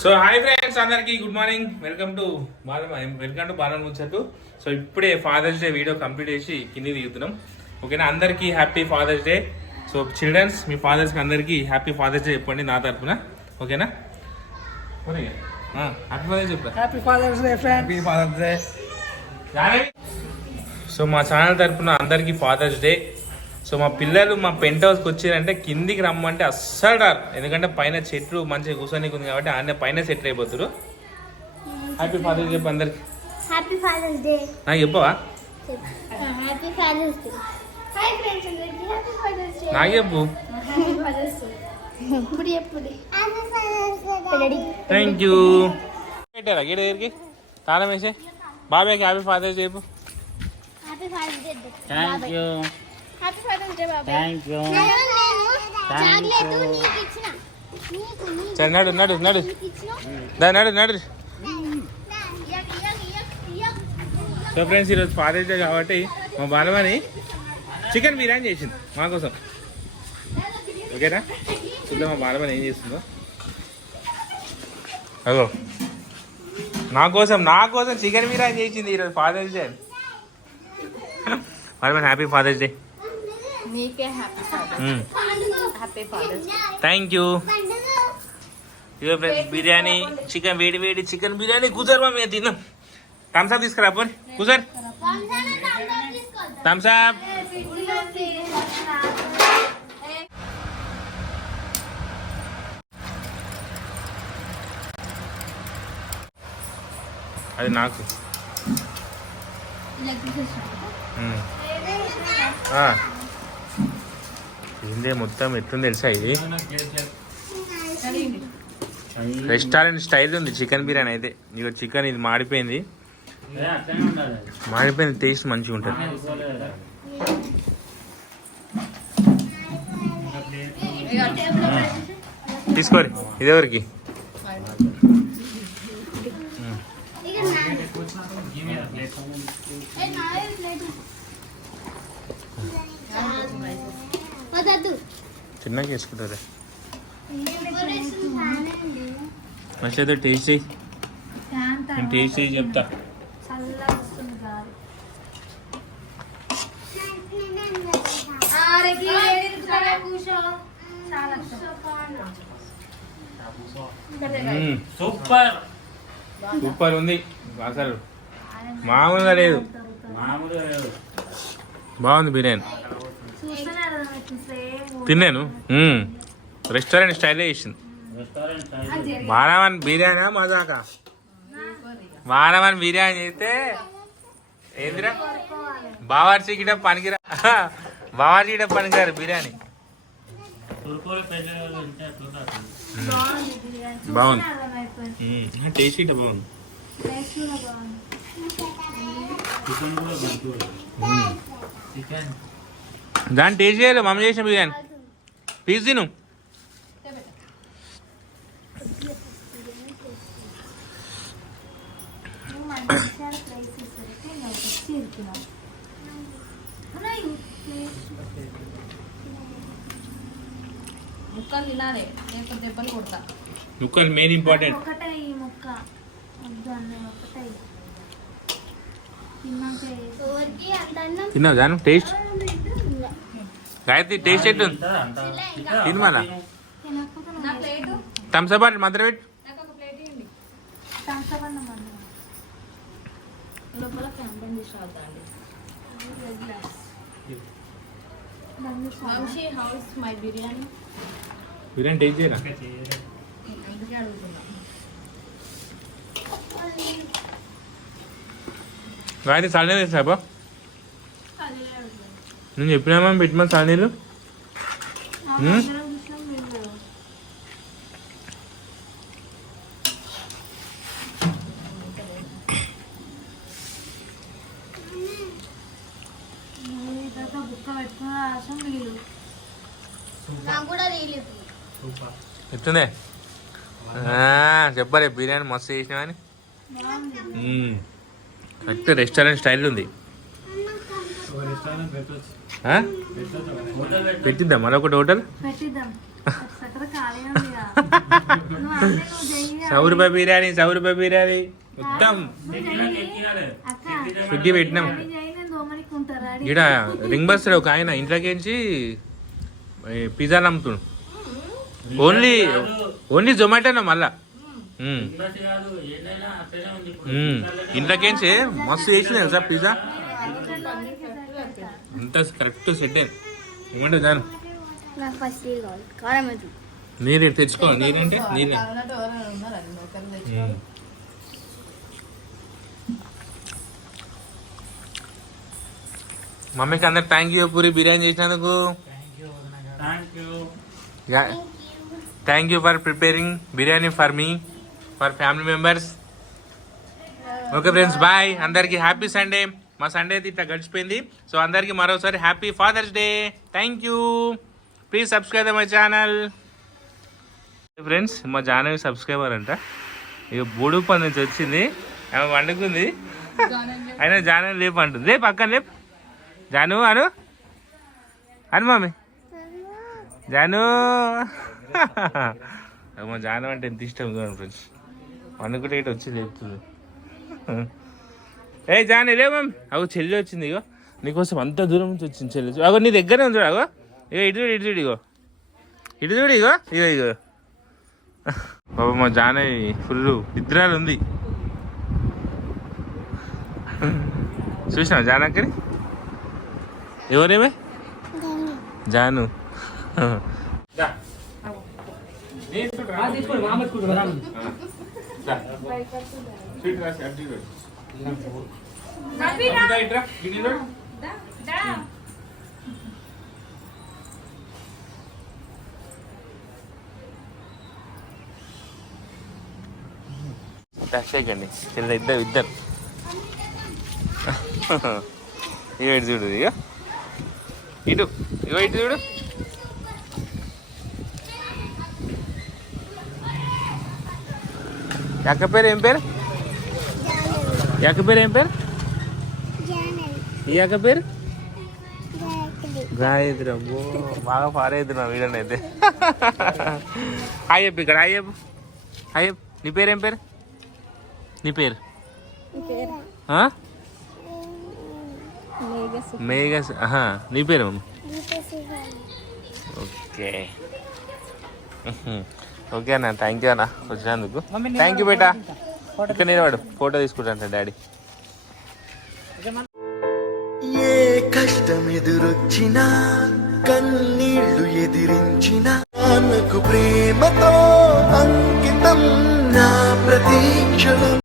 So hi friends, అందరికి good morning. Welcome to Balan Muchattu. So ఇప్పుడే Father's Day video complete చేసి కింది దిగుతున్నాం. ఓకేనా, అందరికీ happy fathers Day. So childrens, మీ ఫాదర్స్కి అందరికీ హ్యాపీ ఫాదర్స్ డే చెప్పండి నా తరఫున. ఓకేనా, హ్యాపీ ఫాదర్స్ చెప్పా. Happy fathers Day friends. Happy fathers Day. So మా ఛానల్ తరఫున అందరికీ ఫాదర్స్ డే. సో మా పిల్లలు మా పెంట్ హౌస్కి వచ్చారంటే కిందికి రమ్మంటే అస్సలు రారు, ఎందుకంటే పైన చెట్లు మంచిగా కూర్చొని ఉంది కాబట్టి ఆయన పైన సెటిల్ అయిపోతారు. హ్యాపీ ఫాదర్స్ డే అందరికి. Happy fathers Day. నాకు చెప్పవా? Happy fathers Day. Hi friends, అందరికీ హ్యాపీ ఫాదర్స్ డే. నాకు చెప్పు. Happy fathers Day. ఇప్పుడు happy fathers day. Thank you. పెట్టారా గేట్ దగ్గరికి తాళం వేసే బాబాయ్కి హ్యాపీ ఫాదర్స్ డే చెప్పు. Happy fathers day. Thank you. Happy fathers Day బాబాయ్. Thank you. చాక్లెట్ నీకు ఇచ్చిన. సరే నడు నడు నడు దా నడు నడు. సో ఫ్రెండ్స్, ఈరోజు ఫాదర్స్ డే కాబట్టి మా బాలమని చికెన్ బిర్యానీ చేసింది మా కోసం. ఓకేనా, చూద్దాం మా బాలమని ఏం చేస్తుందో. అదో నా కోసం చికెన్ బిర్యానీ చేసింది ఈరోజు fathers day. Balamani happy fathers day. Thank you. ఇదో ఫ్రెండ్స్, బిర్యానీ చికెన్, వేడి వేడి చికెన్ బిర్యానీ. కూర్చోరు మా మీద తిన్నాం. థమ్స్అప్ తీసుకురా పోనీ, కూర్చోరు. థమ్స్అప్. అది నాకు ఏందే మొత్తం ఎట్లుంది తెలుసా? ఇది రెస్టారెంట్ స్టైల్ ఉంది చికెన్ బిర్యానీ అయితే. ఇక చికెన్ ఇది మాడిపోయింది, టేస్ట్ మంచిగా ఉంటుంది. తీసుకోరి, ఇదెవరికి? చిన్నగా వేసుకుంటారా? మంచిగా టేస్ట్ చేయి, నేను టేస్ట్ చేసి చెప్తా. సూపర్ సూపర్ ఉంది అసలు, మామూలుగా లేదు. బాగుంది బిర్యానీ, తిన్నాను. రెస్టారెంట్ స్టైలే ఇచ్చింది. వారమని బిర్యానీ మజాకా. వారమని బిర్యానీ అయితే ఏందిరా బావార్చి గిట పనికిరా, బావార్చి గిట పనికిరారు బిర్యానీ. బాగుంది, టేస్ట్ గిట బాగుంది. దాన్ని టేస్ట్ చేయాలి మమ్మీ చేసిన బిర్యానీ. పీస్ తిను. ముక్కలు మెయిన్ ఇంపార్టెంట్. తిన్నావు జాను? టేస్ట్ గాయత్రి, టేస్ట్ ఎట్టు తిను. మళ్ళా థమ్స్అప్ అంటే మధ్య పెట్టు. బిర్యానీ టేస్ట్ చేయరా? గాయత్రి చల్లనీళ్ళు వేసాబా? నేను చెప్పినామా పెట్టమని చల్లనీళ్ళు. ఎట్లుందే చెప్పాలి, బిర్యానీ మస్తు చేసినా అని. కరెక్ట్ రెస్టారెంట్ స్టైల్ ఉంది. పెట్టిద్దాం మరొకటి హోటల్ 100 రూపాయ బిర్యానీ మొత్తం స్విగ్గీ పెట్టినాం. ఇక్కడ రింగ్ బస్ ఒక ఆయన ఇంట్లోకించి పిజ్జాలు అమ్ముతున్నాడు. ఓన్లీ జొమాటోనా మళ్ళా. ఇంట్లోకించి మస్తు చేసింది తెలుసా పిజ్జా, అంత కరెక్ట్ సెట్ అయింది. ఏమంటే జాను నీరు తెచ్చుకో, నీరంటే నీరే. మమ్మీకి అందరు థ్యాంక్ యూ పూరి బిర్యానీ చేసినందుకు. Thank you for preparing biryani for me, for family members. Okay friends, bye. అందరికీ హ్యాపీ సండే. మా సండే అయితే ఇట్లా గడిచిపోయింది. సో అందరికీ మరోసారి happy fathers day. Thank you. Please subscribe my channel. Friends, మా జానవి సబ్స్క్రైబర్ అంట. ఇక బూడుపల్లి నుంచి వచ్చింది, ఆమె వండుకుంది. అయినా జానవి లేపు అంటుంది. రేపు అక్క లేపు. జాను అను మమ్మీ, జాను. మా జాను అంటే ఎంత ఇష్టం చూడండి ఫ్రెండ్స్. వండుకుంటే ఇటు వచ్చి లేపుతుంది. ఏ జాను రే మమ్మీ. అగో చెల్లి వచ్చింది. ఇగో నీకోసం అంత దూరం నుంచి వచ్చింది చెల్లి. అగో నీ దగ్గరే ఉంది చూడు. అగో ఇగో ఇటు చూడు ఇగో ఇగో బాబా మా జానవి ఫుల్ నిద్రాలు ఉంది. చూసినావు జానక్కని? ఎవరేమే? జాను. చేయకండి చిన్న ఇద్దరు ఇక ఇటు చూడు. ఇటు చూడు. యాక పేరు ఏం పేరు? ఈ యాక పేరు గాయత్రి. అబ్బో బాగా పారేద్దున్నా వీడని అయితే. హాయ్ చెప్పు ఇక్కడ. హాయ్ చెప్పు. నీ పేరు ఏం పేరు? నీ పేరు మేఘస్. నీ పేరు మమ్మీ? ఓకే అన్న, థ్యాంక్ యూ అన్న వచ్చినందుకు. థ్యాంక్ యూ బేటా. ఇక్కడ నిలబడు, ఫోటో తీసుకుంటాను డాడీ. ఏ కష్టం ఎదురొచ్చినా కన్నీళ్లు ఎదిరించిన నాకు ప్రేమతో అంకితం నా ప్రతీక్షణం.